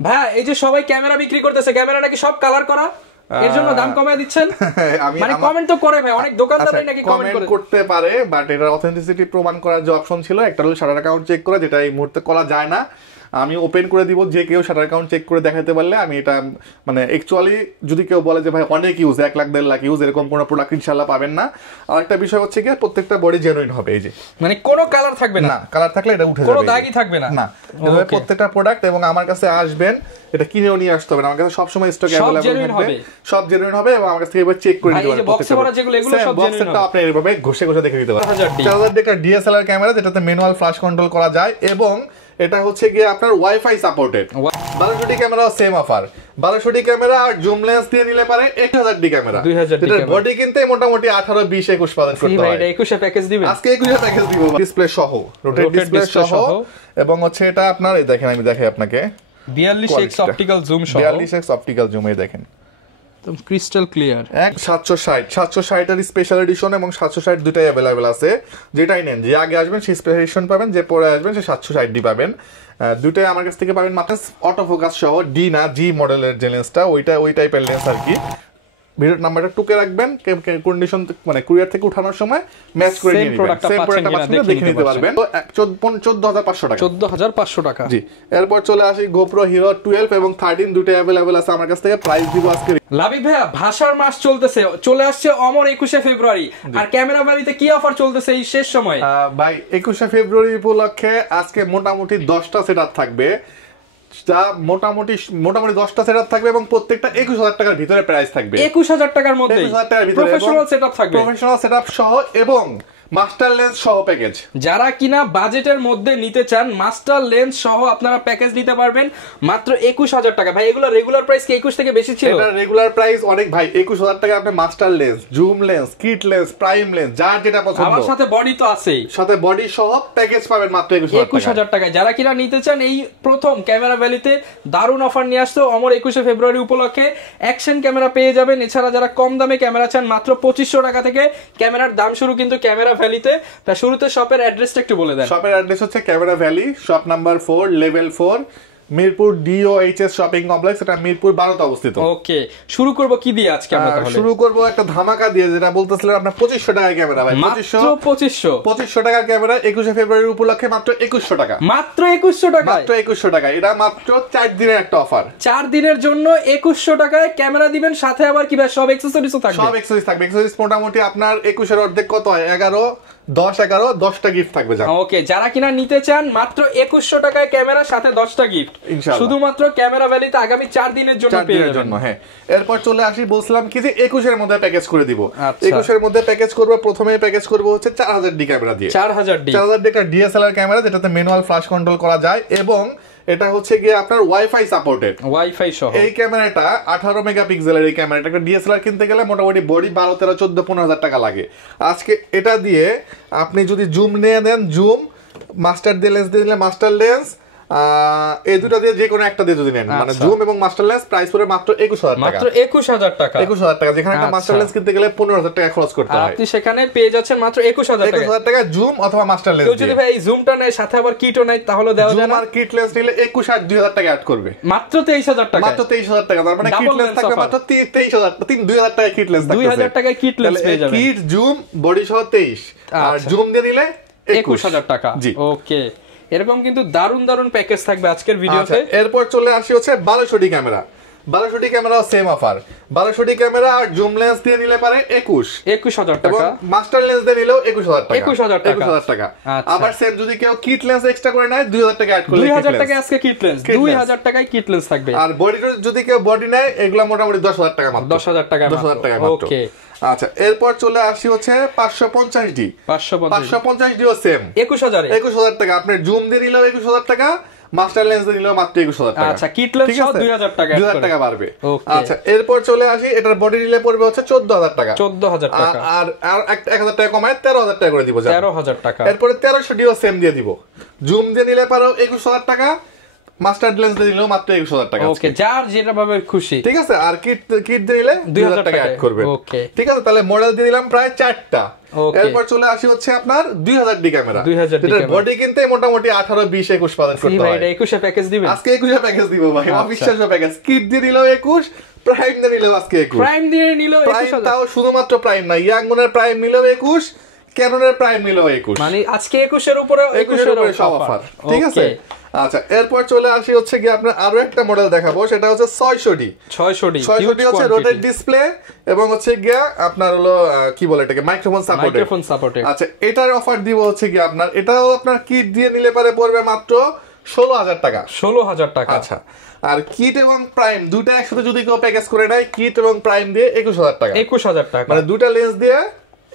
ভাই এই যে সবাই ক্যামেরা বিক্রি করতেছে, ক্যামেরা নাকি সব কালার করা, এর জন্য দাম কমায় দিচ্ছেন? মানে কমেন্ট তো করে ভাই, অনেক দোকানদারই নাকি কমেন্ট করতে পারে, বাট এটার অথেন্টিসিটি প্রমাণ করার যে অপশন ছিল, একটা হলো শাটার অ্যাকাউন্ট চেক করা, যেটা এই মুহূর্তে করা যায় না। আমি ওপেন করে দিব, যে কেউ শাটার অ্যাকাউন্ট চেক করে দেখাতে পারলে আমি এটা মানে অ্যাকচুয়ালি যদি কেউ বলে যে ভাই অনেক ইউজ, 1 লাখ 1.5 লাখ ইউজ, এরকম কোনো প্রোডাক্ট ইনশাআল্লাহ পাবেন না। আর একটা বিষয় হচ্ছে কি, প্রত্যেকটা বডি জেনুইন হবে। এই যে মানে কোনো কালার থাকবে না, কালার থাকলে এটা উঠে যাবে, কোনো দাগই থাকবে না না। প্রত্যেকটা প্রোডাক্ট, এবং আমার কাছে আসবেন, এটা কিনেও নিয়ে আসতে হবে না, আমার কাছে সবসময় স্টক অ্যাভেলেবল থাকবে, সব জেনুইন হবে, এবং আমার কাছে এবার চেক করে নিতে পারবেন। বক্সে ভরা যেগুলো, এগুলো সব জেনুইন হবে, আপনি এইভাবে ঘষে ঘষে দেখে নিতে পারবেন। 4000 টাকার ডিএসএলআর ক্যামেরা, যেটাতে ম্যানুয়াল ফ্ল্যাশ কন্ট্রোল করা যায়, এবং এটা হচ্ছে গিয়ে আপনার WiFi supported. 1200 camera same offer, 1200 camera আর জুম লেন্স দিয়ে নিলে পারে 1000 ক্যামেরা। 2000 এটার বডি কিনতে মোটামুটি 18 20 21 করতে হয়। এটা 21 প্যাকেজ দিবেন আজকে 21 প্যাকেজ দিব, ডিসপ্লে সহ, রোটেট ডিসপ্লে সহ, এবং হচ্ছে এটা আপনার এই দেখেন, আমি দেখাই আপনাকে 42x অপটিক্যাল জুম সহ, 42x অপটিক্যাল জুম, এই দেখেন একদম ক্রিস্টাল ক্লিয়ার। 760 এর স্পেশাল এডিশন এবং 760 দুটাই अवेलेबल আছে। যেটাই নেন, যে আগে আসবেন সেই স্পেশাল এডিশন পাবেন, যে পরে আসবেন সেই 760 ডি পাবেন। দুটাই আমার কাছ থেকে পাবেন মাত্র অটো ফোকাস সহ, ডি না জি মডেলের যে লেন্সটা, ওই টাইপের লেন্স আর কি। ভিডিওর নাম্বারটা টুকে রাখবেন, কন্ডিশন মানে কুরিয়ার থেকে উঠানোর সময় ম্যাচ করে নিয়ে নেবেন, সেম প্রোডাক্টটা দেখে নিতে পারবেন। 14500 টাকা, 14500 টাকা। জি। এরপর চলে আসি গোপ্রো হিরো 12 এবং 13, দুটোই अवेलेबल আছে আমার কাছ থেকে। প্রাইস দিব আজকে লাবিব ভাইয়া, ভাষার মাস চলতেছে, চলে আসছে অমর 21শে ফেব্রুয়ারি, আর ক্যামেরা ভ্যালিতে কি অফার চলতেছে এই শেষ সময়? ভাই 21শে ফেব্রুয়ারি উপলক্ষে আজকে মোটামুটি 10টা সেটআপ থাকবে, যা মোটামুটি 10টা সেটআপ থাকবে, এবং প্রত্যেকটা 21000 টাকার ভিতরে প্রাইস থাকবে। 21000 টাকার মধ্যে 21000 টাকার ভিতরে প্রফেশনাল সেটআপ থাকবে, প্রফেশনাল সেটআপ সহ এবং মাস্টার লেন্স সহ প্যাকেজ। যারা কিনা বাজেটের মধ্যে নিতে চান, মাস্টার লেন্স সহ আপনারা প্যাকেজ নিতে পারবেন মাত্র 21000 টাকা। ভাই এগুলো রেগুলার প্রাইস কি 21 থেকে বেশি ছিল? এটা রেগুলার প্রাইস অনেক ভাই, 21000 টাকা আপনি master lens, zoom lens, kit lens, prime lens, যার যেটা পছন্দ, আমার সাথে বডি তো আছেই, সাথে বডি সহ প্যাকেজ পাবেন মাত্র 21000 টাকা। যারা কিনা নিতে চান, এই প্রথম ক্যামেরা ভ্যালিতে দারুণ অফার নিয়ে আসতো অমর 21শে ফেব্রুয়ারি উপলক্ষে। অ্যাকশন ক্যামেরা পেয়ে যাবেন, এছাড়া যারা কম দামে ক্যামেরা চান মাত্র 2500 টাকা থেকে ক্যামেরার দাম শুরু কিন্তু ক্যামেরা ভ্যালিতে। শুরুতে শপের অ্যাড্রেসটা একটু বলে দেন। শপের অ্যাড্রেস হচ্ছে camera valley, shop number 4, level 4, Mirpur DOHS shopping complex, এটা মিরপুর 12তে অবস্থিত। ওকে, শুরু করব কি দিয়ে আজকে আমরা? তাহলে শুরু করব একটা ধামাকা দিয়ে, যেটা বলতেছিলেন আপনার 2500 টাকার ক্যামেরা। ভাই মাত্র 2500 টাকার ক্যামেরা 21শে ফেব্রুয়ারি উপলক্ষে মাত্র 2100 টাকা, মাত্র 2100 টাকা, মাত্র 2100 টাকা। এটা মাত্র 4 দিনের একটা অফার, 4 দিনের জন্য 2100 টাকায় ক্যামেরা দিবেন, সাথে আবার কি ভাই সব অ্যাকসেসরিজও থাকবে? সব অ্যাকসেসরিজ থাকবে। অ্যাকসেসরিজ মোটামুটি আপনার 21 এর অর্ধেক কত হয়, 10টা গিফট থাকবে। ওকে, যারা কিনা নিতে চান মাত্র 2100 টাকায় ক্যামেরা, সাথে 10টা গিফট শুধুমাত্র ক্যামেরা ভ্যালিতে আগামী 4 দিনের জন্য পেয়ে যাবেন। হ্যাঁ, এরপর চলে আসি, বলছিলাম কি যে 21 এর মধ্যে প্যাকেজ করে দিব। 21 এর মধ্যে প্যাকেজ করব, প্রথমে প্যাকেজ করব হচ্ছে 4000 ডি ক্যামেরা দিয়ে, 4000 ডি একটা ডিএসএলআর ক্যামেরা, যেটাতে ম্যানুয়াল ফ্ল্যাশ কন্ট্রোল করা যায়, এবং এটা হচ্ছে গিয়ে আপনার ওয়াইফাই সাপোর্টেড, ওয়াইফাই সহ। এই ক্যামেরাটা 18 মেগাপিক্সেলের। এই ক্যামেরাটা একটা ডিএসএলআর কিনতে গেলে মোটামুটি বডি 12 13 14 15000 টাকা লাগে। আজকে এটা দিয়ে আপনি যদি জুম নিয়ে দেন, জুম, মাস্টার দিয়ে লেন্স দিয়ে দিলে মাস্টার লেন্স, এই দুটো দিয়ে যে কোনো একটা দিয়ে যদি নেন, মানে জুম এবং মাস্টার লেন্স, প্রাইস পড়ে মাত্র 21000 টাকা, মাত্র 21000 টাকা, 21000 টাকা। যেখানে একটা মাস্টার লেন্স কিনতে গেলে 15000 টাকা খরচ করতে হয়, আপনি সেখানে পেয়ে যাচ্ছেন মাত্র 21000 টাকা জুম অথবা মাস্টার লেন্স। কেউ যদি ভাই এই জুমটা নেয়, সাথে আবার কিটও নেয়, তাহলে দেওয়া যায় না? জুম আর কিট লেন্স নিলে 21 আর 2000 টাকা অ্যাড করবে, মাত্র 23000 টাকা, মাত্র 23000 টাকা। তার মানে কিট লেন্স থাকবে মাত্র 23000, 2000 টাকা কিট লেন্স থাকবে, 2000 টাকায় কিট লেন্স পেয়ে যাবেন। কিট, জুম, বডি সহ 23, আর জুম দিয়ে নিলে 21000 টাকা। ওকে, এরকম কিন্তু দারুন দারুন প্যাকেজ থাকবে আজকের ভিডিওতে। এরপর চলে আসি হচ্ছে 1200 D camera, 1200 D camera same offer, 1200 D camera আর জুম লেন্স দিয়ে নিলে পারে 21000 টাকা, এবং মাস্টার লেন্স দিয়ে নিলেও 21000 টাকা। আবার সেম যদি কেউ কিট লেন্স এক্সট্রা করে নেয় 2000 টাকা অ্যাড করলে 2000 টাকা আজকে কিট লেন্স, 2000 টাকায় কিট লেন্স থাকবে। আর বডি যদি কেউ বডি নেয়, এগুলা মোটামুটি 10000 টাকা মাত্র, 10000 টাকা মাত্র। ওকে, আচ্ছা, এরপর চলে আসি হচ্ছে 550 ডি, 550 ডিও সেম 21000 টাকা। আপনি জুম দিয়ে নিলেও 21000 টাকা, মাস্টার লেন্স দিয়ে নিলেও মাত্র 21000 টাকা। আচ্ছা, কিট লেন্স সহ 2000 টাকা, 2000 টাকা বাড়বে। আচ্ছা, এরপর চলে আসি, এটার বডি নিলে পড়বে হচ্ছে 14000 টাকা, 14000 টাকা, আর 1000 টাকা কমায় 13000 টাকা করে দিব, 13000 টাকা। এরপর 1300 ডিও সেম দিয়ে দিব, জুম দিয়ে নিলে পারো 21000 টাকা, মাস্টার লেন্স দিয়ে দিলেও মাত্র 21000 টাকা। ওকে, যার যেটা ভাবে খুশি, ঠিক আছে। আর কিট দিয়ে দিলে 2000 টাকা অ্যাড করবে। ওকে, ঠিক আছে। তাহলে মডেল দিয়ে দিলাম প্রায় 4টা, Okay. এরপর চলে আসি হচ্ছে আপনার 2000D ক্যামেরা 2000D এটার ক্যামেরা। বডি কিনতে মোটামুটি 18 20 21 পালন করতে ভাই হয় এটা 21 এ প্যাকেজ দিবেন আজকে 21 প্যাকেজ দিব ভাই অবিশ্বাস্য প্যাকেজ কিট দিয়ে নিলেও 21 প্রাইম দিয়ে নিলেও আজকে 21 প্রাইম দিয়ে নিলো প্রাইম 21000 তাও শুধুমাত্র প্রাইম না ইয়াংগুনের প্রাইম নিলেও 21 ক্যাননের প্রাইম নিলেও 21 মানে আজকে 21 এর উপরে 21 এর উপরে সব অফার ঠিক আছে আচ্ছা এরপর চলে আসি হচ্ছে কি আপনার আরো একটা মডেল দেখাবো সেটা হচ্ছে 600D 600D হচ্ছে রোটেট ডিসপ্লে এবং হচ্ছে গিয়া আপনার হলো কি বলে এটাকে মাইক্রোফোন সাপোর্টেড আচ্ছা এটার অফার দিব হচ্ছে কি আপনার এটাও আপনার কিট দিয়ে নিলে পারে পড়বে মাত্র 16000 টাকা 16000 টাকা আচ্ছা আর কিট এবং প্রাইম দুটো একসাথে যদি কেউ প্যাকেজ করে নেয় কিট এবং প্রাইম দিয়ে 21000 টাকা 21000 টাকা মানে দুটো লেন্স দিয়ে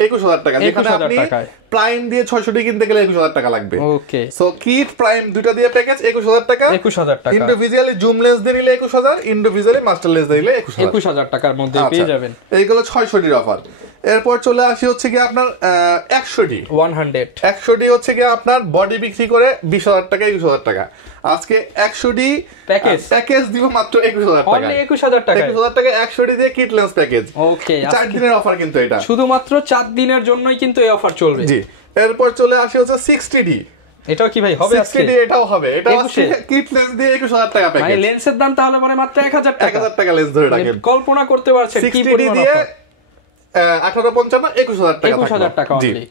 21000 টাকা যেখানে 21000 আপনি টাকায়। প্রাইম দিয়ে 600D কিনতে গেলে 21000 টাকা লাগবে ওকে সো কিট প্রাইম দুটো দিয়ে প্যাকেজ 21000 টাকা 21000 টাকা ইন্ডিভিজুয়ালি জুম লেন্স দিয়ে নিলে 21000 ইন্ডিভিজুয়ালি মাস্টার লেন্স দিয়ে নিলে 21000 21000 টাকার মধ্যে পেয়ে যাবেন এইগুলো 600D অফার এরপর চলে আসি হচ্ছে কি আপনার 100D 100D হচ্ছে কি আপনার বডি বিক্রি করে 20000 টাকা 21000 টাকা আজকে 100D প্যাকেজ দিব মাত্র 21000 টাকা অনলি 21000 টাকা 21000 টাকা 100D দিয়ে কিট লেন্স প্যাকেজ ওকে 4 দিনের অফার কিন্তু এটা শুধুমাত্র 4 দিনের জন্যই কিন্তু এই অফার চলবে জি এরপর চলে আসি হচ্ছে 60D এটাও কি ভাই হবে আজকে 60D এটাও হবে এটা হচ্ছে কিট লেন্স দিয়ে 21000 টাকা প্যাকেজ মানে লেন্সের দাম তাহলে মানে মাত্র 1000 টাকা 1000 টাকা লেন্স ধরে রাখেন কল্পনা করতে পারছেন কি 60D পরিমাণ দিয়ে অফার 1855 21000 টাকা 21000 টাকা জি only।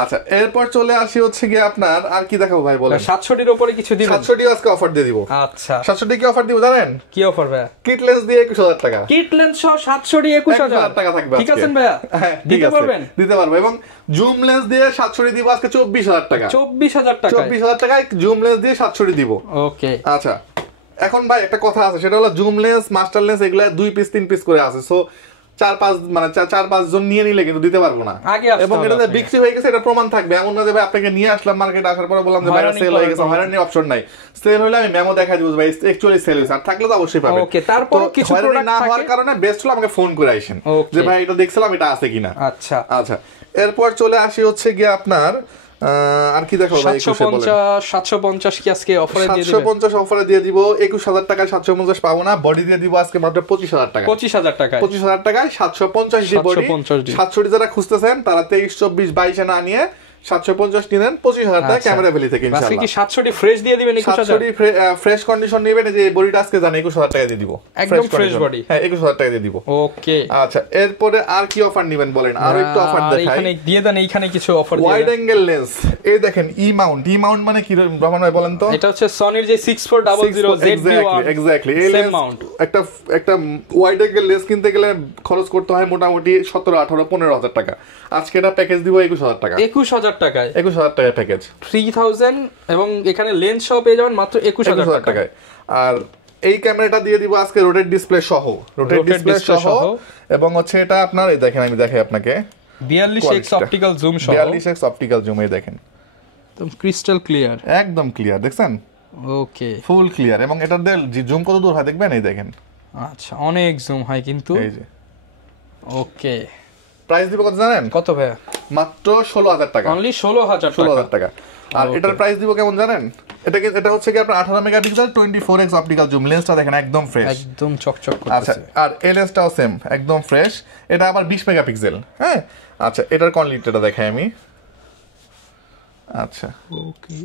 আচ্ছা এরপর চলে আসি হচ্ছে কি আপনার আর কি দেখাবো ভাই বলেন 700 এর উপরে কিছু দিবেন 700D আজকে অফার দিয়ে দিব আচ্ছা 700D কি অফার দিব জানেন কি অফার ভাই কিট লেন্স দিয়ে 21000 টাকা কিট লেন্স সহ 700 21000 টাকা থাকবে ঠিক আছে ভাইয়া দিতে পারবেন দিতে পারবো এবং জুম লেন্স দিয়ে 700D দিব আজকে 24000 টাকা 24000 টাকা 24000 টাকায় জুম লেন্স দিয়ে 700D দিব ওকে আচ্ছা এখন ভাই একটা কথা আছে সেটা হলো জুম লেন্স মাস্টার লেন্স এগুলা 2 পিস 3 পিস করে আছে সো 4-5 মানে 4-5 জন নিয়ে নিলে কিন্তু দিতে পারবো না এবং এটা বিক্রি হয়ে গেছে এটা প্রমাণ থাকবে এমন না যে ভাই আপনাকে নিয়ে আসলাম মার্কেটে আসার পরে বললাম যে ভাই সেল হয়ে গেছে হয়রানির অপশন নাই সেল হলে আমি মেমো দেখাই দিব ভাই অ্যাকচুয়ালি সেল হয়েছে আর থাকলে তো অবশ্যই পাবেন ওকে তারপর কিছু প্রোডাক্ট না হওয়ার কারণে বেস্ট হলো আমাকে ফোন করে আইসেন যে ভাই এটা দেখছিলাম এটা আছে কিনা আচ্ছা আচ্ছা এরপর চলে আসি হচ্ছে গিয়ে আপনার আর কি দেখো ভাই 750 কি আজকে অফারে দিয়ে দিবেন 750 অফারে দিয়ে দিব 21000 টাকায় 750 পাবো না বডি দিয়ে দিব আজকে মাত্র 25000 টাকা 25000 টাকায় 25000 টাকায় 750 ডি বডি 700 যারা খুঁজতেছেন তারা 23 24 22 এ না নিয়ে 750 নিলেন 25000 টাকা ক্যামেরা ভ্যালি থেকে ইনশাআল্লাহ আজকে কি 700 ফ্রেশ দিয়ে দিবেন 21000 700 ফ্রেশ কন্ডিশন নেবেন যে বডিটা আজকে জানি 21000 টাকা দিয়ে দিব একদম ফ্রেশ বডি হ্যাঁ 21000 টাকা দিয়ে দিব ওকে আচ্ছা এরপরে আর কি অফার নেবেন বলেন আর একটু অফার দেখাই এখানে দিয়ে দেন এইখানে কিছু অফার দিয়ে ওয়াইড অ্যাঙ্গেল লেন্স এই দেখেন ই মাউন্ট মানে কি রহমান ভাই বলেন তো এটা হচ্ছে সনির যে 6400 ZV1 এক্স্যাক্টলি এই সেম মাউন্ট একটা ওয়াইড অ্যাঙ্গেল লেন্স কিনতে গেলে খরচ করতে হয় মোটামুটি 17 18 15000 টাকা আজকে এটা প্যাকেজ দিব 21000 টাকা 21000 টাকায় 21000 টাকা প্যাকেজ 3000 এবং এখানে লেন্স সহ পেয়ে যাবেন মাত্র 21000 টাকায় আর এই ক্যামেরাটা দিয়ে দিব আজকে রোটেট ডিসপ্লে সহ এবং হচ্ছে এটা আপনার এই দেখেন আমি দেখাই আপনাকে 42x অপটিক্যাল জুম সহ 42x অপটিক্যাল জুম এই দেখেন একদম ক্রিস্টাল ক্লিয়ার একদম ক্লিয়ার দেখছেন ওকে ফুল ক্লিয়ার এবং এটা দিয়ে জুম কত দূর হয় দেখবেন এই দেখেন আচ্ছা অনেক জুম হয় কিন্তু এই যে ওকে প্রাইস দিব কত জানেন কত ভাইয়া মাত্র 16000 টাকা অনলি 16000 টাকা আর এটার প্রাইস দিব কেমন জানেন এটা হচ্ছে কি আপনার 18 মেগাপিক্সেল 24x অপটিক্যাল জুম লেন্সটা দেখেন একদম ফ্রেশ একদম চকচক করতেছে আচ্ছা আর এই লেন্সটাও সেম একদম ফ্রেশ এটা আবার 20 মেগাপিক্সেল হ্যাঁ আচ্ছা এটার কোয়ালিটিটা দেখাই আমি আচ্ছা ওকে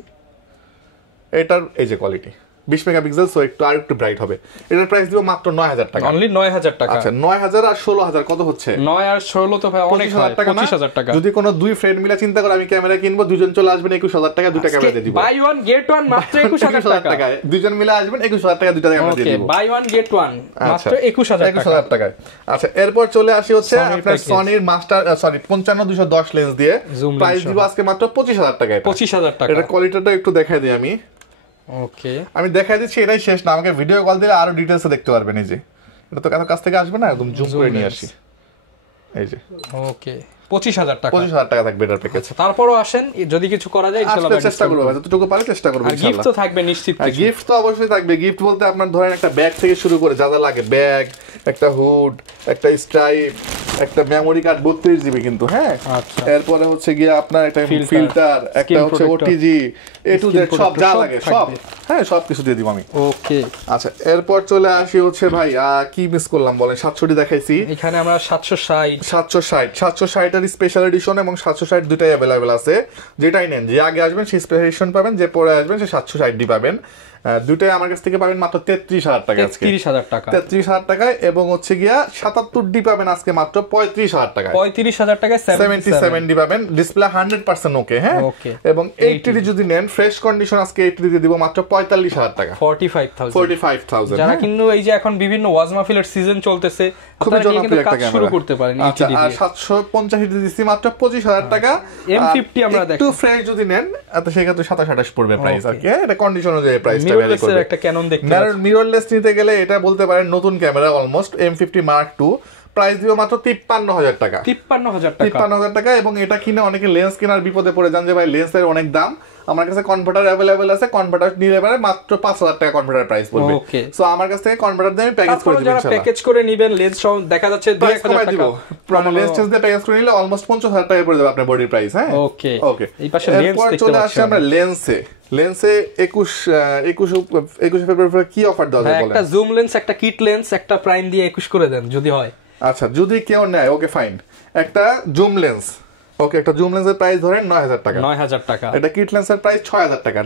এটার এই যে কোয়ালিটি 20 মেগাপিক্সেল সো একটু ব্রাইট হবে এটার প্রাইস দিব মাত্র 9000 টাকা অনলি 9000 টাকা আচ্ছা 9000 আর 16000 কত হচ্ছে 9 আর 16 তো ভাই অনেক হয় 25000 টাকা যদি কোনো দুই ফ্রেন্ড মিলে চিন্তা করে আমি ক্যামেরা কিনবো দুজন চলে আসবেন 21000 টাকা দুটো ক্যামেরা দিয়ে দিব বাই ওয়ান গেট ওয়ান মাত্র 21000 টাকা দুজন মিলে আসবেন 21000 টাকা দুটো ক্যামেরা দিয়ে দিব okay bye one get one মাত্র 21000 টাকা আচ্ছা এরপর চলে আসি হচ্ছে আপনার সনির মাস্টার 55210 লেন্স দিয়ে প্রাইস দিব আজকে মাত্র 25000 টাকা 25000 টাকা এটা কোয়ালিটিটা একটু দেখাই দিই ওকে আমি দেখাই দিচ্ছি এটাই শেষ না আমাকে ভিডিও কল দিলে আরো ডিটেইলসে দেখতে পারবেন এই যে এটা তো কাছ থেকে আসবে না একদম জুম করে নিয়ে আসি এই যে ওকে 25000 টাকা 25000 টাকা থাকবে এটার প্যাকেজ তারপরও আসেন যদি কিছু করা যায় ইনশাআল্লাহ চেষ্টা করব যতটুকু পারি চেষ্টা করব ইনশাআল্লাহ গিফট তো থাকবে নিশ্চিত গিফট তো অবশ্যই থাকবে গিফট বলতে আপনার ধরেন একটা ব্যাগ থেকে শুরু করে যা যা লাগে ব্যাগ একটা হুড একটা স্ট্রাইপ একটা মেমোরি কার্ড 32 GB কিন্তু, হ্যাঁ। আচ্ছা। এরপরে হচ্ছে গিয়ে আপনার একটা ফিল্টার, একটা হচ্ছে ওটিজি, এ টু জেড সব যা লাগে সব, হ্যাঁ সব কিছু দিয়ে দিব আমি। ওকে আচ্ছা, এরপর চলে আসি হচ্ছে ভাই কি মিস করলাম বলেন, 760 দেখাইছি, এখানে আমরা 760 এর স্পেশাল এডিশন এবং 760 দুটাই অ্যাভেলেবেল আছে। যেটাই নেন, যে আগে আসবেন সেই স্পেশাল এডিশন পাবেন, যে পরে আসবেন সেই 760 পাবেন। দুটাই আমার কাছ থেকে পাবেন মাত্র 33,000 টাকা, 33,000 টাকা, 33,000 টাকায়। এবং হচ্ছে গিয়া 77D পাবেন আজকে মাত্র 35,000 টাকায়, 35,000 টাকায় 77D পাবেন, ডিসপ্লে 100% ওকে, হ্যাঁ। এবং 80D যদি নেন ফ্রেশ কন্ডিশন, আজকে 80D দিয়ে দিব মাত্র 45,000 টাকা, 45,000। যারা কিন্তু এই যে এখন বিভিন্ন ওয়াজ মাহফিলের সিজন চলতেছে, খুবই জনপ্রিয় একটা ক্যামেরা, শুরু করতে পারেন। আচ্ছা, আর 750D দিছি মাত্র 25,000 টাকা। M50 আমরা দেখি একটু ফ্রেশ যদি নেন তো সেক্ষেত্রে 27-28 পড়বে প্রাইস আর কি, এটা কন্ডিশন অনুযায়ী প্রাইসটা ভ্যারি করবে। একটা ক্যানন দেখতে মিররলেস নিতে গেলে এটা বলতে পারেন নতুন camera almost, M50 Mark II, price দিব মাত্র 53,000 টাকা, 53,000 টাকা। এবং এটা কিনে অনেকে লেন্স কেনার বিপদে পড়ে যান যে ভাই লেন্সের অনেক দাম, আমার কাছে কনভার্টার অ্যাভেলেবেল আছে, কনভার্টার নিলে পারে মাত্র 5,000 টাকা কনভার্টার প্রাইস পড়বে। সো আমার কাছ থেকে কনভার্টার দিয়ে আমি প্যাকেজ করে দিব ইনশাআল্লাহ। প্যাকেজ করে নেবেন লেন্স সহ দেখা যাচ্ছে 2,000 টাকা, লেন্স চেঞ্জ দিয়ে প্যাকেজ করে নিলে অলমোস্ট 50,000 টাকা পড়ে যাবে আপনার বডির প্রাইস, হ্যাঁ। ওকে ওকে, এই পাশে লেন্স দেখতে চলে আসছে আমরা লেন্সে 21 ফেব্রুয়ারি কি অফার দেওয়া যায় বলেন? একটা জুম লেন্স, একটা কিট লেন্স, একটা প্রাইম দিয়ে 21 করে দেন যদি হয়। আচ্ছা, যদি কেউ নেয় ওকে ফাইন, একটা জুম লেন্স, ওকে, একটা জুম লেন্সের প্রাইস ধরেন 9,000 টাকা, 9,000 টাকা। এটা কিট লেন্সের প্রাইস 6,000 টাকা,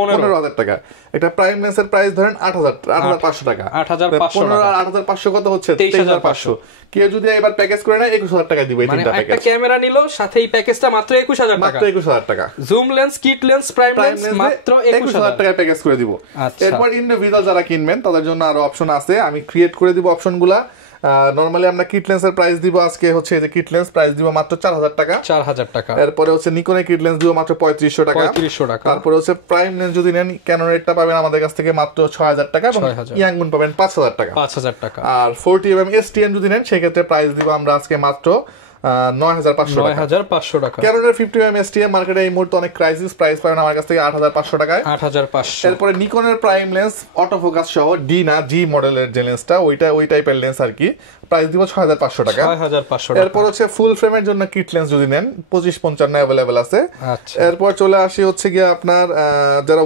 15,000 টাকা। এটা প্রাইম লেন্সের প্রাইস ধরেন 8,500 টাকা, 8,500 আর 8,500 কত হচ্ছে 23,500। কেউ যদি এবার প্যাকেজ করে নেয় 21,000 টাকা দিবে, মানে তিনটা প্যাকেজ, একটা ক্যামেরা নিল সাথে এই প্যাকেজটা মাত্র 21,000 টাকা, মাত্র 21,000 টাকা। Zoom lens, kit lens, prime lens মাত্র 21,000 টাকা প্যাকেজ করে দিব। এরপর ইন্ডিভিজুয়াল যারা কিনবেন তাদের জন্য আরো অপশন আছে, আমি ক্রিয়েট করে দিব অপশনগুলা। নরমালি আমরা কিট লেন্সের প্রাইস দিব আজকে হচ্ছে এই যে কিট লেন্স প্রাইস দিব মাত্র 4,000 টাকা, 4,000 টাকা। এরপরে হচ্ছে নিকনের কিট লেন্স দিব মাত্র 3500 টাকা, 3500 টাকা। তারপরে হচ্ছে প্রাইম লেন্স যদি নেন ক্যানোনেরটা পাবেন আমাদের কাছ থেকে মাত্র 6,000 টাকা, এবং ইয়াংগুন পাবেন 5,000 টাকা, 5,000 টাকা। আর 40mm STM যদি নেন সেক্ষেত্রে প্রাইস দিব আমরা আজকে মাত্র 9,500 টাকা। ক্যানোনের 50mm STM মার্কেটে এই মুহূর্তে অনেক ক্রাইসিস, প্রাইস পাবেন আমার কাছ থেকে 8,500 টাকায়, 8,500। এরপরে নিকনের প্রাইম লেন্স অটোফোকাস সহ ডি না জি মডেলের যে লেন্সটা ওই টাইপের লেন্স আর কি, প্রাইস দিব 6,500 টাকা, 6,500 টাকা। এরপর হচ্ছে ফুল ফ্রেমের জন্য কিট লেন্স যদি নেন 25-55 অ্যাভেলেবেল আছে। আচ্ছা, এরপর চলে আসি হচ্ছে গিয়ে আপনার যারা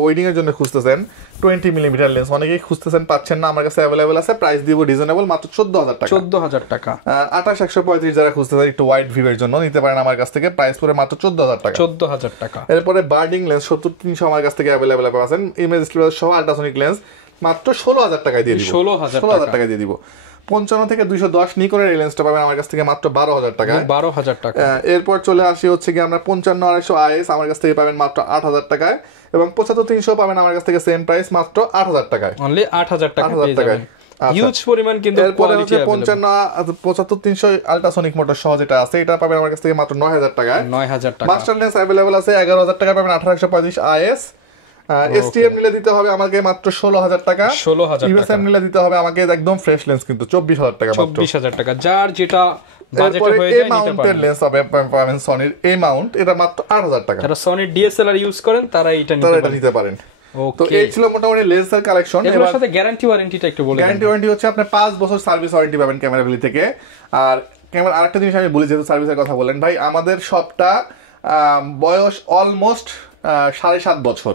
ওয়েডিং এর জন্য খুঁজতেছেন 20mm লেন্স, অনেকেই খুঁজতেছেন পাচ্ছেন না, আমার কাছে অ্যাভেলেবেল আছে, প্রাইস দিব রিজনেবল মাত্র 14,000 টাকা, 14,000 টাকা। 28-135 যারা খুঁজতেছেন একটু ওয়াইড ভিউয়ের জন্য নিতে পারেন আমার কাছ থেকে, প্রাইস পড়ে মাত্র 14,000 টাকা, 14,000 টাকা। এরপরে বার্ডিং লেন্স 70-300 আমার কাছ থেকে অ্যাভেলেবেল পাচ্ছেন, ইমেজ স্টেবিলাইজার সহ আল্ট্রাসনিক লেন্স মাত্র 16,000 টাকায় দিয়ে দিব, 16,000 টাকায় দিয়ে দিব। 55 থেকে 210 নিকনের এই লেন্সটা পাবেন আমার কাছ থেকে মাত্র 12,000 টাকা, 12,000 টাকা। এরপর চলে আসি হচ্ছে কি আমরা 55-250 IS আমার কাছ থেকে পাবেন মাত্র 8,000 টাকায়, এবং 75-300 পাবেন আমার কাছ থেকে সেম প্রাইস মাত্র 8,000 টাকায়, অনলি 8,000 টাকা পেয়ে যাবেন। হিউজ পরিমাণ কিন্তু কোয়ালিটি আছে। 55-75-300 আল্ট্রাসনিক মোটর সহ যেটা আছে এটা পাবেন আমার কাছ থেকে মাত্র 9,000 টাকায়, 9,000 টাকা। মাস্টার লেন্স अवेलेबल আছে 11,000 টাকা পাবেন, 1835 IS। STM নিলে দিতে হবে আমাকে মাত্র 16,000 টাকা, 16,000 টাকা। USM নিলে দিতে হবে আমাকে একদম ফ্রেশ লেন্স কিন্তু 24,000 টাকা মাত্র, 24,000 টাকা। যার যেটা বাজেটে হয়ে যায় নিতে পারেন। লেন্স পাবেন সনির এ মাউন্ট, এটা মাত্র 8,000 টাকা। যারা সনির DSLR ইউজ করেন তারা এটা নিতে পারেন। তো এই ছিল মোটামুটি লেন্সের কালেকশন। এর সাথে গ্যারান্টি ওয়ারেন্টিটা একটু বলে দেন। গ্যারান্টি ওয়ারেন্টি হচ্ছে আপনি 5 বছর সার্ভিস ওয়ারেন্টি পাবেন ক্যামেরা ভ্যালি থেকে। আর ক্যামেরা আরেকটা জিনিস আমি বলি, যেহেতু সার্ভিসের কথা বলেন ভাই, আমাদের শপটা বয়স অলমোস্ট 7.5 বছর,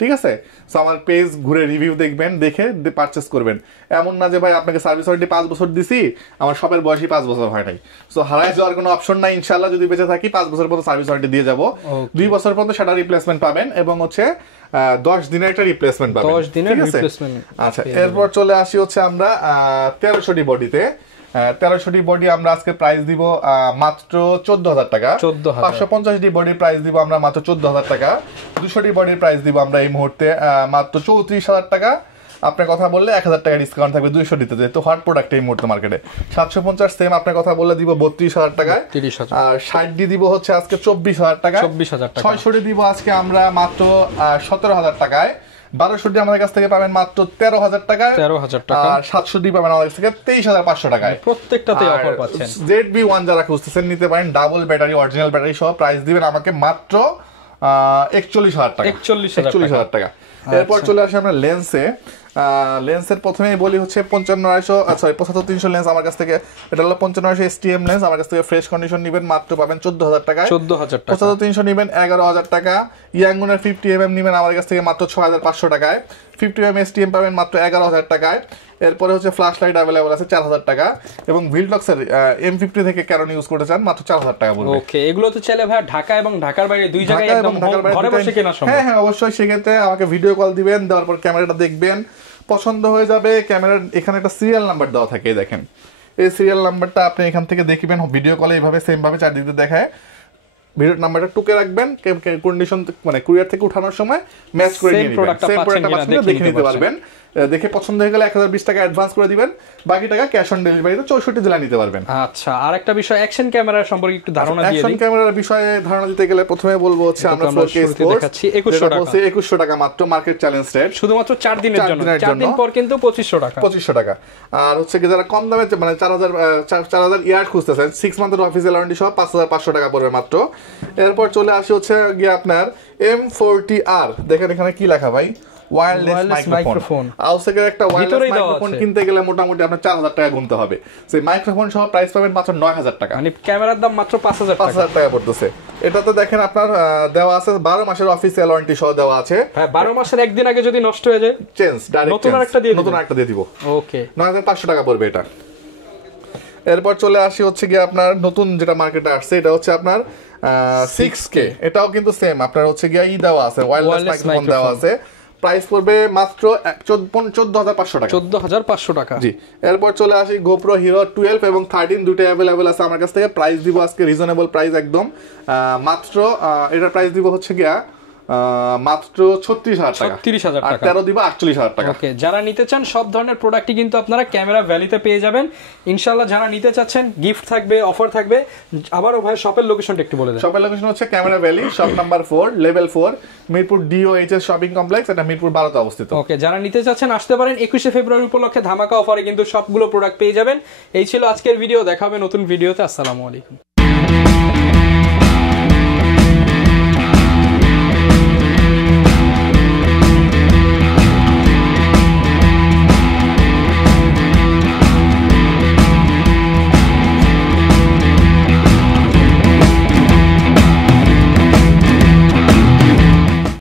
ঠিক আছে। সো আমার পেজ ঘুরে রিভিউ দেখবেন, দেখে পারচেস করবেন। এমন না যে ভাই আপনাকে সার্ভিস ওয়ারেন্টি 5 বছর দিছি, আমার শপের বয়সই 5 বছর হয় নাই। সো হারাই যাওয়ার কোনো অপশন নাই, ইনশাআল্লাহ যদি বেঁচে থাকি 5 বছর পর্যন্ত সার্ভিস ওয়ারেন্টি দিয়ে যাব। 2 বছর পর্যন্ত সেটা রিপ্লেসমেন্ট পাবেন, এবং হচ্ছে 10 দিনের একটা রিপ্লেসমেন্ট পাবেন, 10 দিনের রিপ্লেসমেন্ট। আচ্ছা, এরপর চলে আসি হচ্ছে আমরা 1300D বডিতে। 1300D বডি আমরা আজকে প্রাইস দিব মাত্র 14,000 টাকা। 550D বডির প্রাইস দিব আমরা মাত্র 14,000 টাকা। 200D বডির প্রাইস দিব আমরা এই মুহূর্তে মাত্র 34,000 টাকা। আপনার কথা বললে 1,000 টাকা ডিসকাউন্ট থাকবে 200 দিতে, যেহেতু হট প্রোডাক্ট এই মুহূর্তে মার্কেটে। 750 সেম আপনার কথা বললে দিব 32,000 টাকায়। আর 60D দিব হচ্ছে আজকে 24,000 টাকায়। 600D দিব আজকে আমরা মাত্র 17,000 টাকায়। 1200D আমাদের কাছ থেকে পাবেন মাত্র 13,000 টাকায়। 13,000 টাকা। আর 700D পাবেন আমাদের কাছ থেকে 23,500 টাকায়। প্রত্যেকটাতে অফার পাচ্ছেন। ZB1 যারা খুঁজতেছেন নিতে পারেন, ডাবল ব্যাটারি অরিজিনাল ব্যাটারি সহ। প্রাইস দিবেন আমাকে মাত্র 41,000 টাকা। 41,000 টাকা। এরপর চলে আসি আমরা লেন্সে। লেন্সের প্রথমেই বলি হচ্ছে 75-300 লেন্স আমার কাছ থেকে, এটা হলো 5500 STM লেন্স আমার কাছ থেকে ফ্রেশ কন্ডিশন নেবেন মাত্র পাবেন 14000 টাকায়। 14000 টাকা। 75-300 নেবেন 11000 টাকা। ইয়াংগুনের 50mm নেবেন আমার কাছ থেকে মাত্র 6500 টাকায়। 50mm STM পাবেন মাত্র 11000 টাকায়। এরপরে হচ্ছে ফ্ল্যাশ লাইট অ্যাভেলেবল আছে 4000 টাকা, এবং ভিলটক্সের M50 থেকে ক্যানন ইউজ করতে চান মাত্র 4000 টাকা পড়বে। ওকে, এগুলো তো চাইলে ভাই ঢাকা এবং ঢাকার বাইরে দুই জায়গায় একদম ঘরে বসে কেনা সম্ভব। হ্যাঁ অবশ্যই, সেক্ষেত্রে আমাকে ভিডিও কল দিবেন, দেওয়ার পর ক্যামেরাটা দেখবেন, পছন্দ হয়ে যাবে। ক্যামেরার এখানে একটা সিরিয়াল নাম্বার দেওয়া থাকে, দেখেন এই সিরিয়াল নাম্বারটা আপনি এখান থেকে দেখবেন ভিডিও কলে এইভাবে সেম ভাবে চারদিকে দেখায়। ভিডিও নাম্বারটা টুকে রাখবেন, কন্ডিশন মানে কুরিয়ার থেকে উঠানোর সময় ম্যাচ করে নিয়ে নেবেন, সেম প্রোডাক্টটা দেখে নিতে পারবেন। দেখে পছন্দ হয়ে গেলে 1020 টাকা অ্যাডভান্স করে দিবেন, বাকি টাকা ক্যাশ অন ডেলিভারিতে 64 জেলা নিতে পারবেন। আচ্ছা, আর একটা বিষয় অ্যাকশন ক্যামেরার সম্পর্কে একটু ধারণা দিয়ে দিই। অ্যাকশন ক্যামেরার বিষয়ে ধারণা দিতে গেলে প্রথমে বলবো হচ্ছে আমরা 4K দেখাচ্ছি 2100 টাকা মাত্র মার্কেট চ্যালেঞ্জ রেট, শুধুমাত্র 4 দিনের জন্য। 4 দিন পর কিন্তু 2500 টাকা। আর হচ্ছে কি যারা কম দামে মানে 4000 ইয়ার্ড খুঁজতেছেন 6 মান্থের অফিসিয়াল ওয়ারেন্টি সহ 5500 টাকা পড়বে মাত্র। এরপর চলে আসি হচ্ছে গিয়ে আপনার M40R, দেখেন এখানে কি লেখা ভাই, ওয়্যারলেস মাইক্রোফোন। আউসেকের একটা ওয়্যারলেস মাইক্রোফোন কিনতে গেলে মোটামুটি আপনার 4000 টাকা গুনতে হবে। সেই মাইক্রোফোন সহ প্রাইস পাবেন মাত্র 9000 টাকা, মানে ক্যামেরার দাম মাত্র 5000 টাকা পড়তেছে। এটা তো দেখেন আপনার দেওয়া আছে 12 মাসের অফিসিয়াল ওয়ারেন্টি সহ দেওয়া আছে। হ্যাঁ, 12 মাসের একদিন আগে যদি নষ্ট হয়ে যায় চেঞ্জ ডাইরেক্ট নতুন আরেকটা দিয়ে দিব। ওকে, 9500 টাকা পড়বে এটা। এরপর চলে আসি হচ্ছে গিয়ে আপনার নতুন যেটা মার্কেটে আসছে, এটা হচ্ছে আপনার 6K, এটাও কিন্তু সেম আপনার হচ্ছে গিয়ে দেওয়া আছে, ওয়্যারলেস মাইক্রোফোন দেওয়া আছে। প্রাইস পড়বে মাত্র 14500 টাকা। 14500 টাকা, জি। এরপর চলে আসি GoPro Hero 12 এবং 13 দুটো অ্যাভেলেবল আছে আমার কাছ থেকে। প্রাইস দিব আজকে রিজনেবল প্রাইস একদম, মাত্র এটার প্রাইস দিব হচ্ছে গিয়া মাত্র 36000 টাকা। 36000 টাকা, 13 দিব 48000 টাকা। ওকে, যারা নিতে চান সব ধরনের প্রোডাক্টই কিন্তু আপনারা ক্যামেরা ভ্যালিতে পেয়ে যাবেন ইনশাআল্লাহ। যারা নিতে চাচ্ছেন গিফট থাকবে, অফার থাকবে। আবারও ভাই শপের লোকেশনটা একটু বলে দেন। শপের লোকেশন হচ্ছে camera valley, shop number 4, level 4, Mirpur DOHS shopping complex, এটা মিরপুর 12 তে অবস্থিত। ওকে, যারা নিতে চাচ্ছেন আসতে পারেন। 21শে ফেব্রুয়ারি উপলক্ষে ধামাকা অফারে কিন্তু সবগুলো প্রোডাক্ট পেয়ে যাবেন। এই ছিল আজকের ভিডিও, দেখা হবে নতুন ভিডিওতে। আসসালামু আলাইকুম।